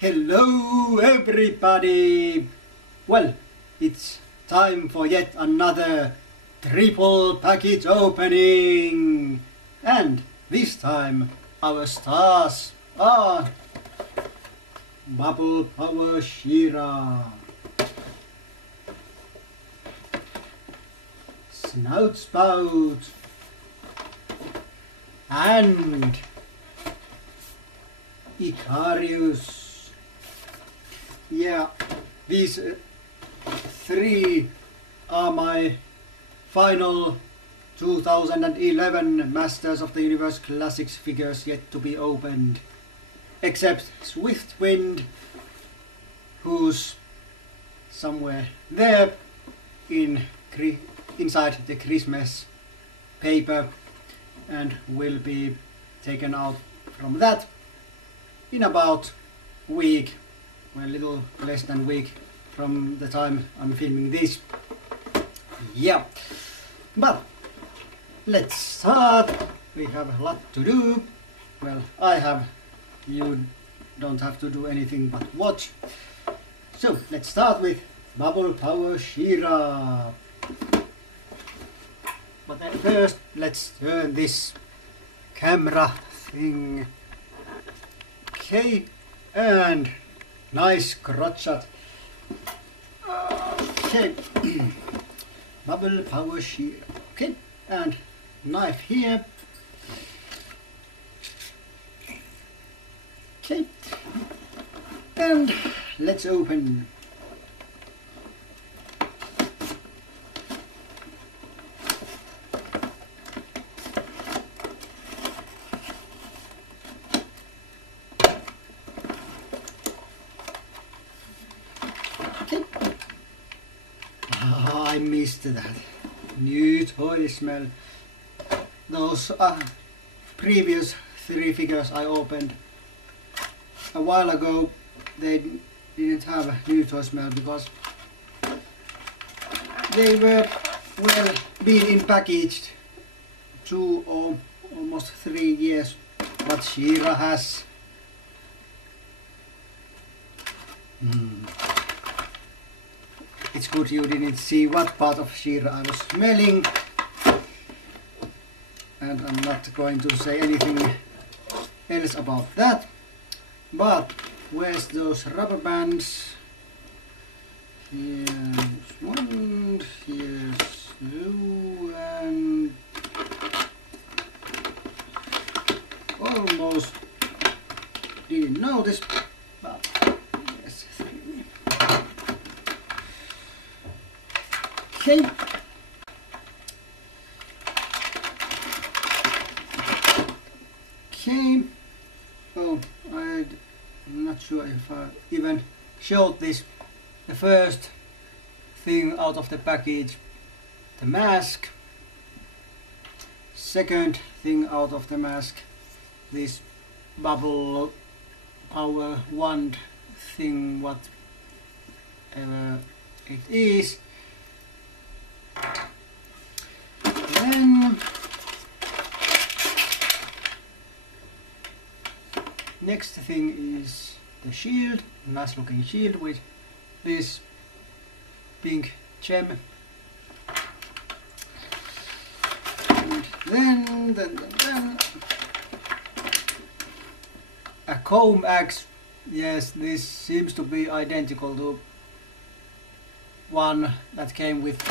Hello everybody! Well, it's time for yet another triple package opening! And this time our stars are Bubble Power She-Ra, Snout Spout, and Icarius. Yeah, these three are my final 2011 Masters of the Universe Classics figures yet to be opened. Except Swiftwind, who's somewhere there inside the Christmas paper and will be taken out from that in about a week, well, a little less than a week from the time I'm filming this. Yeah, but let's start. We have a lot to do. Well, I have. You don't have to do anything but watch. So let's start with Bubble Power She-Ra. But then first, let's turn this camera thing. Okay, and nice crotch shot. Okay, Bubble Power She-Ra. Okay, and knife here. Okay, and let's open. Okay. Oh, I missed that new toy smell. Those previous three figures I opened a while ago, they didn't have a new toy smell because they were well been packaged 2 or almost 3 years, but She-Ra has. It's good you didn't see what part of She-Ra I was smelling, and I'm not going to say anything else about that. But where's those rubber bands? Here's one, here's two, and almost didn't notice, but yes, 3. Okay. Okay. Oh, I'm not sure if I even showed this. The first thing out of the package, the mask. Second thing out of the mask, this Bubble Power wand thing, whatever it is. Then next thing is the shield, nice looking shield with this pink gem. And then a comb axe. Yes, this seems to be identical to one that came with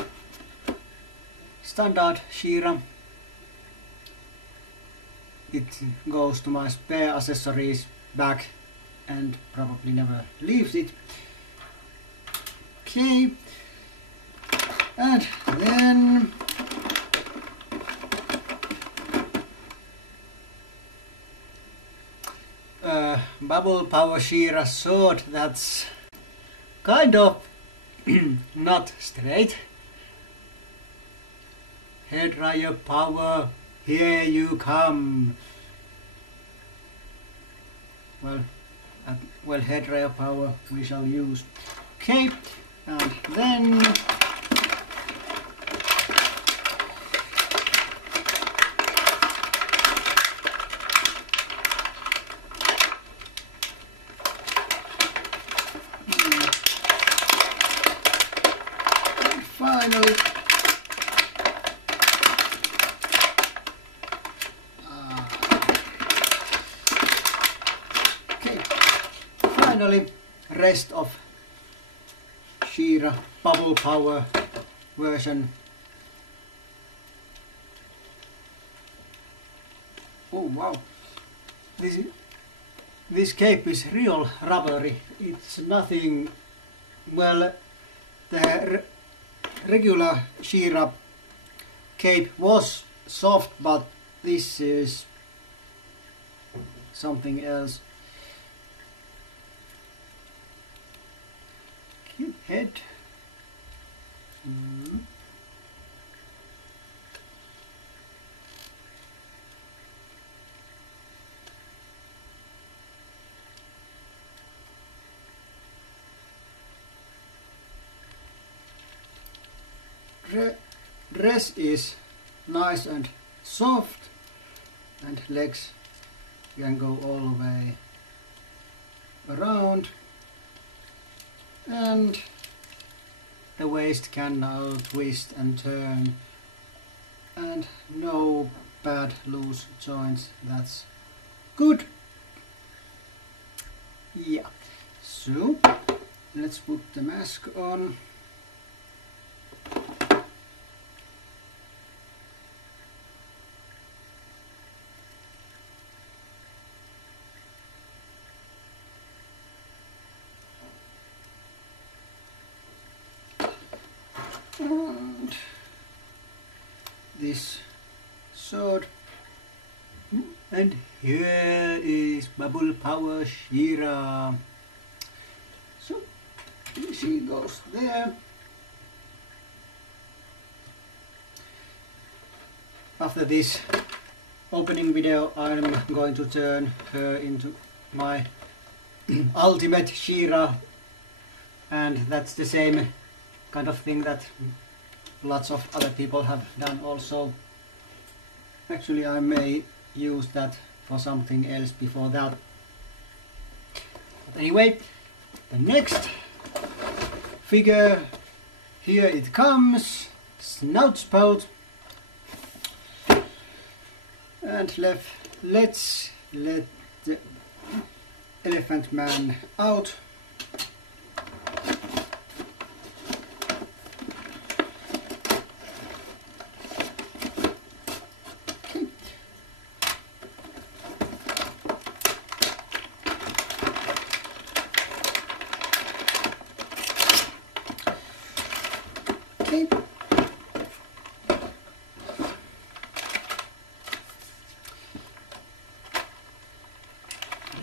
standard She-Ra. It goes to my spare accessories bag and probably never leaves it. Okay, and then Bubble Power She-Ra sword that's kind of not straight. Hair dryer power, here you come. Well, hair dryer power we shall use. Okay, and then finally. Okay, finally, rest of She-Ra Bubble Power version. Oh wow, this cape is real rubbery. It's nothing. Well, the regular She-Ra cape was soft, but this is something else. Cute head. Dress is nice and soft, and legs can go all the way around, and the waist can now twist and turn, and no bad loose joints. That's good. Yeah, so let's put the mask on. And this sword, and here is Bubble Power She-Ra. So she goes there. After this opening video, I'm going to turn her into my ultimate She-Ra, and that's the same kind of thing that lots of other people have done also. Actually, I may use that for something else before that. But anyway, the next figure, here it comes, Snout Spout. And let's let the Elephant Man out. Okay.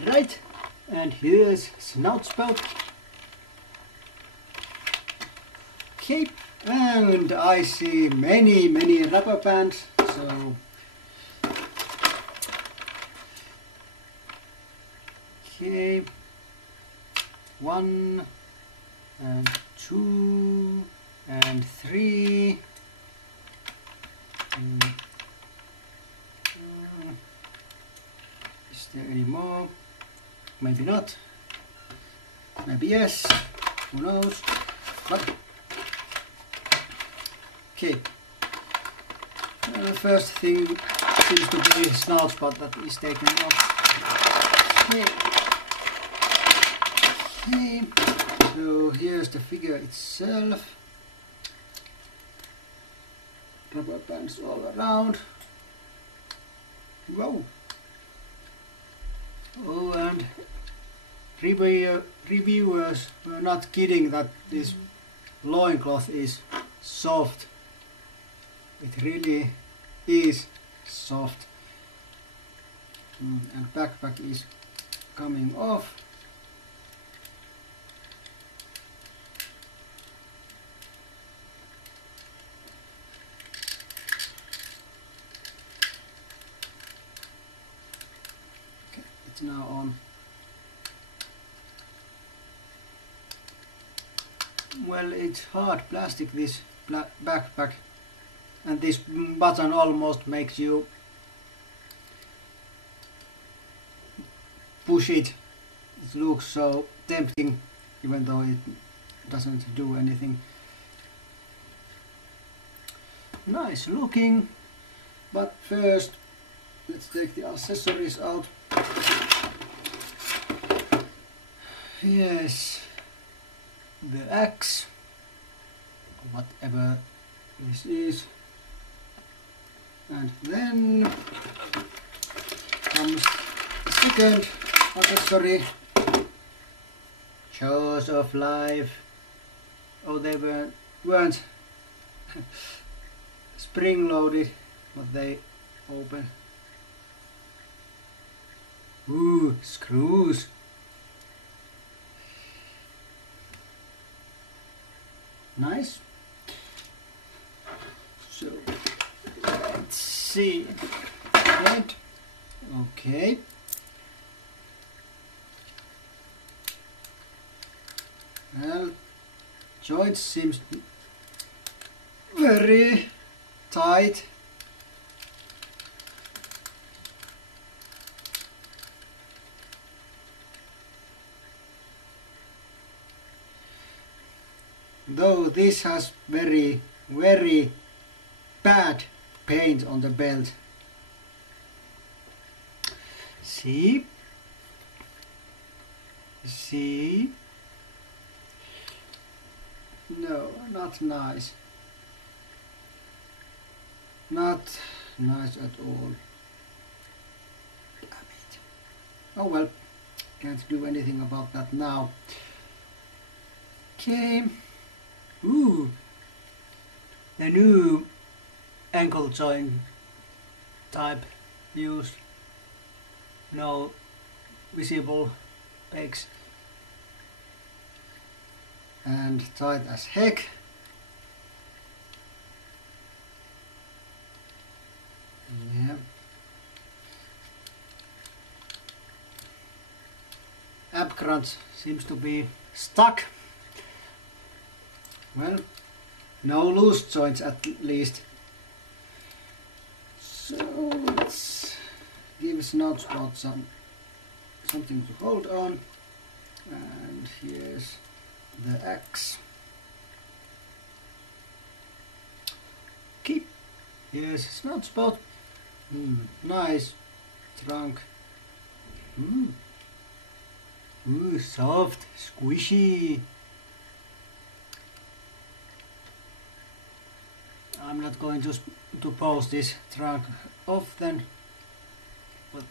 Right, and here's Snout Spout. Okay, and I see many rubber bands, so okay, 1 and 2 and 3. Is there any more? Maybe not. Maybe yes. Who knows? But okay. First thing seems to be Snout Spout that is taken off. Okay. Okay. So here's the figure itself. Rubber bands all around. Wow. Oh, and reviewers were not kidding that this loincloth is soft. It really is soft. And backpack is coming off. Okay, it's now on. Well, it's hard plastic, this backpack, and this button almost makes you push it. It looks so tempting, even though it doesn't do anything. nice looking. But first, let's take the accessories out. Yes, the axe, whatever this is. And then comes the second accessory, Jaws of Life. Oh, they weren't spring loaded, but they open. Ooh, screws. Nice. So let's see. Right. Okay. Well, joint seems very tight. Though this has very bad paint on the belt. See? See? No, not nice. Not nice at all. Damn it. Oh well, can't do anything about that now. Okay. Ooh, the new ankle joint type used. No visible pegs. And tight as heck. Yeah. Ab crunch seems to be stuck. Well, no loose joints at least. So let's give Snout Spout something to hold on. And here's the axe. Keep. Here's Snout Spout. Nice trunk. Ooh, soft, squishy. I'm not going to pose this trunk often, but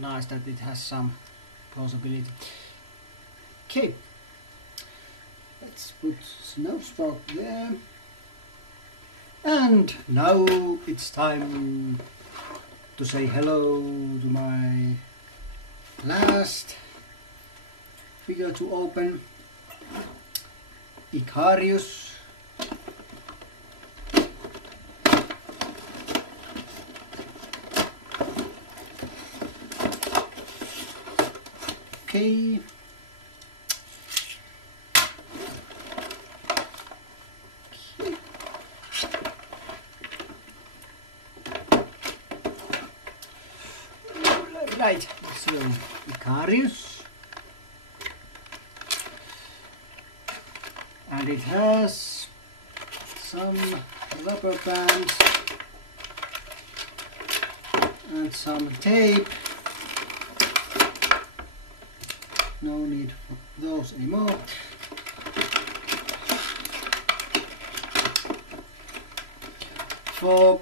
nice that it has some possibility. Okay, let's put Snout Spout there. And now it's time to say hello to my last figure to open, Icarius. Okay. Right, so Icarius, and it has some rubber bands and some tape. No need for those anymore. For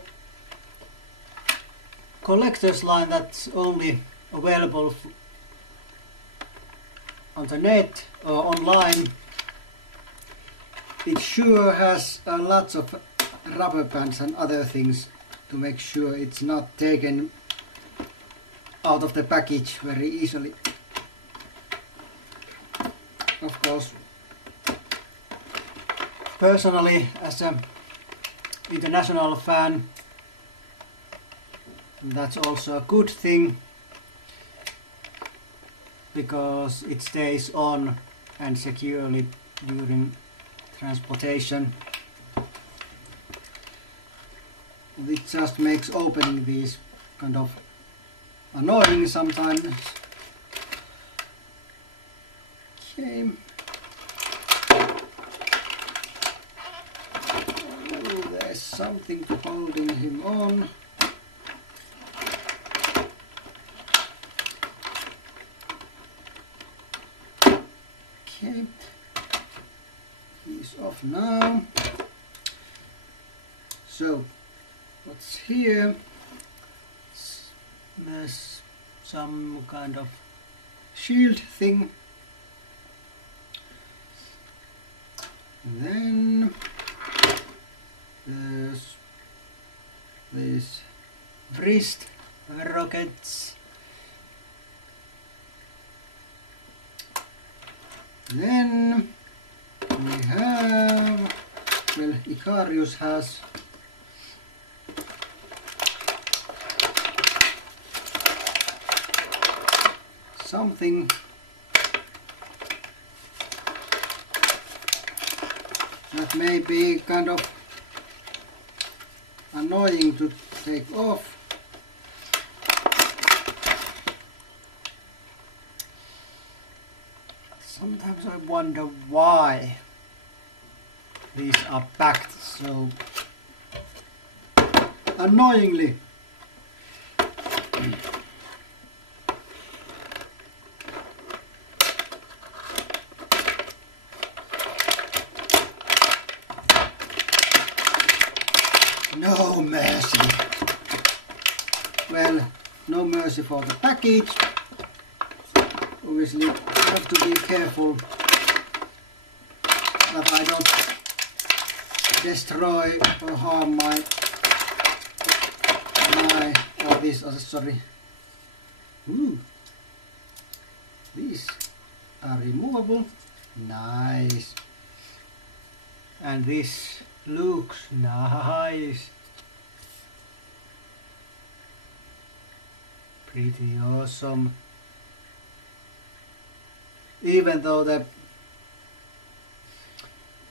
collector's line that's only available on the net or online, it sure has lots of rubber bands and other things to make sure it's not taken out of the package very easily. Of course, personally, as an international fan, that's also a good thing, because it stays on and securely during transportation. It just makes opening these kind of annoying sometimes. Okay. Oh, there's something holding him on. Okay, he's off now. So what's here? There's some kind of shield thing. Then there's these wrist rockets. Then we have, well, Icarius has something that may be kind of annoying to take off. Sometimes I wonder why these are packed so annoyingly. No mercy. Well, no mercy for the package. Obviously, I have to be careful that I don't destroy or harm my or this accessory. Ooh, these are removable. Nice. And this looks nice. Pretty awesome. Even though the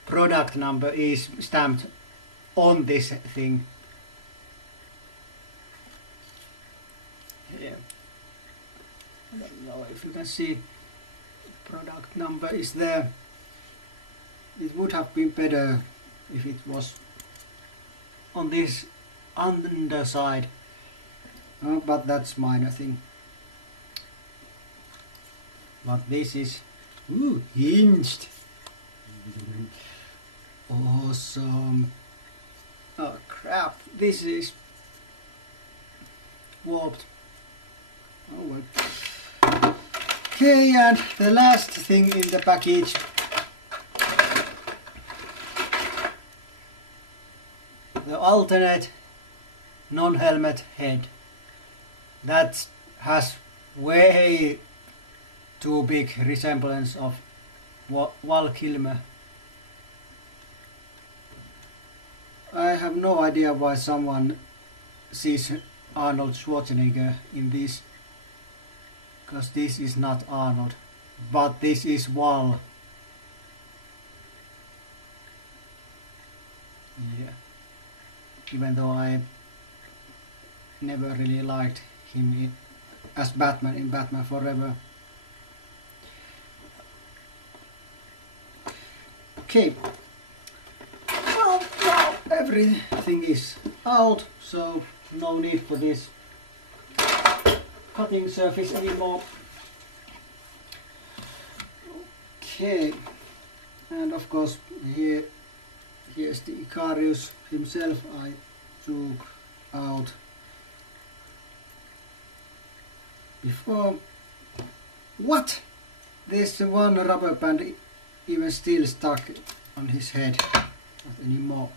product number is stamped on this thing. Yeah. I don't know if you can see product number is there. It would have been better if it was on this underside. But that's minor thing. But this is hinged. Awesome. Oh crap, this is warped. Oh well. Okay, and the last thing in the package. The alternate non-helmet head. That has way too big resemblance of Val Kilmer. I have no idea why someone sees Arnold Schwarzenegger in this, because this is not Arnold, but this is Val. Yeah. Even though I never really liked him as Batman in Batman Forever. Okay, well, now everything is out, so no need for this cutting surface anymore. Okay, and of course here's the Icarius himself. I took out before. What? There's one rubber band even still stuck on his head. Not anymore.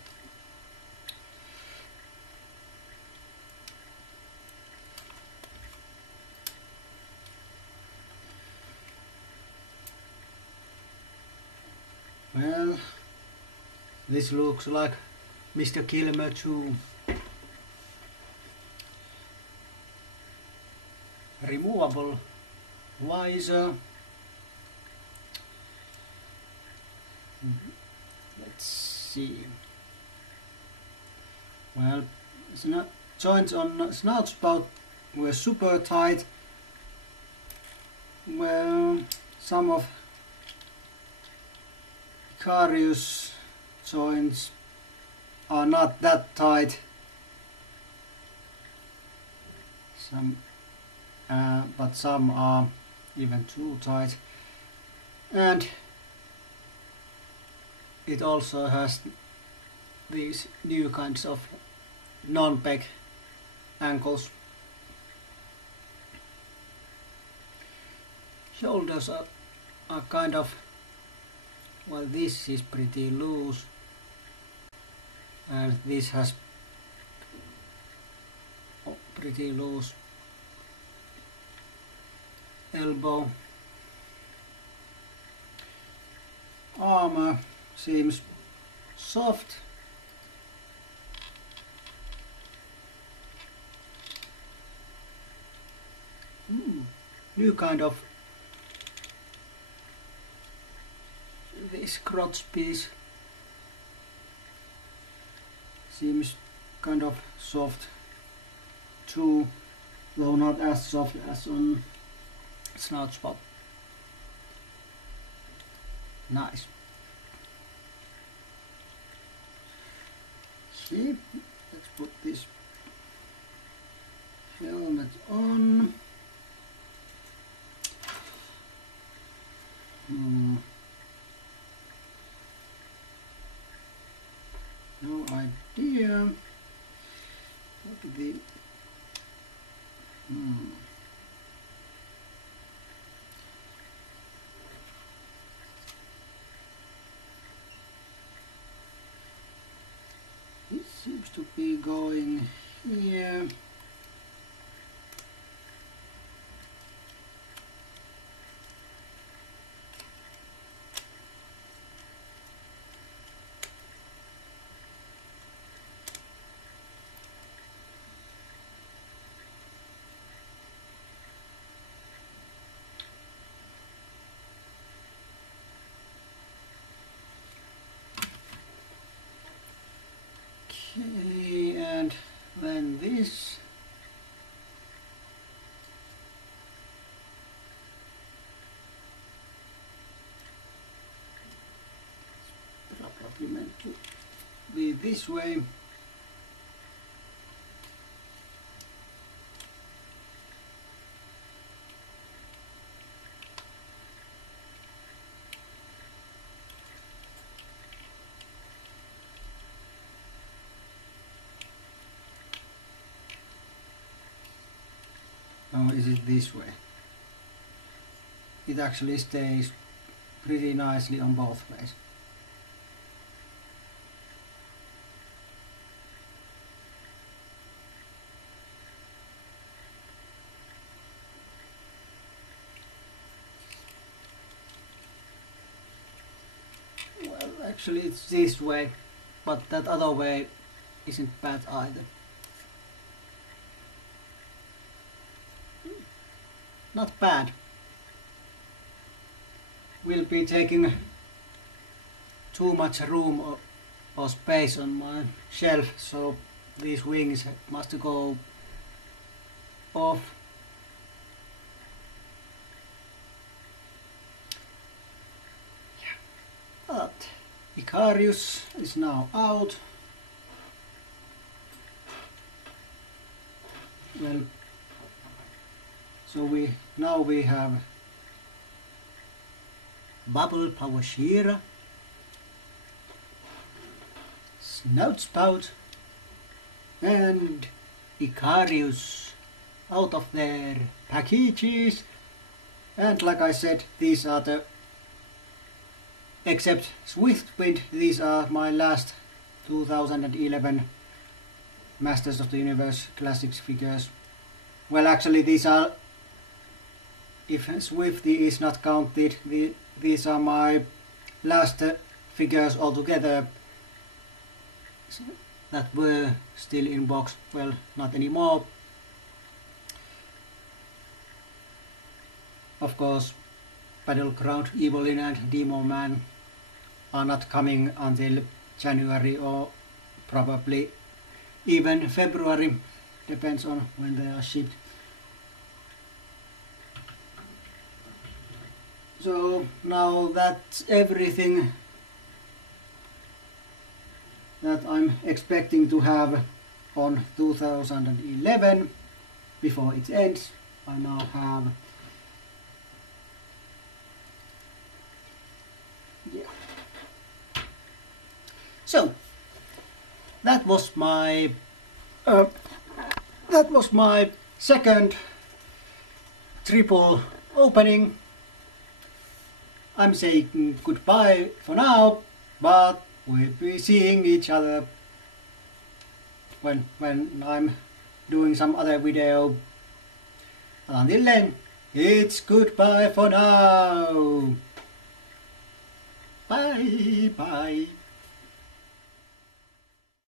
Well, this looks like Mr. Kilmer too. Removable visor. Let's see. Well, joints on snout spout were super tight. Well, some of Icarius joints are not that tight. But some are even too tight. And it also has these new kinds of non-peg ankles. Shoulders are kind of, well, this is pretty loose, and this has pretty loose elbow. Armor seems soft. New kind of this crotch piece seems kind of soft too, though not as soft as on snout spot. Nice. See, let's put this helmet on. No idea what the This seems to be going here. Okay, and then this. Probably meant to be this way. Or is it this way? It actually stays pretty nicely on both ways. Well, actually it's this way, but that other way isn't bad either. Not bad. Will be taking too much room or space on my shelf, so these wings must go off. But Icarius is now out. Well, so now we have Bubble Pawashira, Snout Spout, and Icarius out of their packages. And like I said, these are the, except Swiftwind, these are my last 2011 Masters of the Universe Classics figures. Well, actually these are, if Swifty is not counted, these are my last figures altogether that were still in box. Well, not anymore. Of course, Battleground Evelyn and Demon Man are not coming until January or probably even February, depends on when they are shipped. So now that's everything that I'm expecting to have on 2011 before it ends. I now have, yeah. So that was my second triple opening. I'm saying goodbye for now, but we'll be seeing each other when I'm doing some other video. Until then, it's goodbye for now. Bye bye.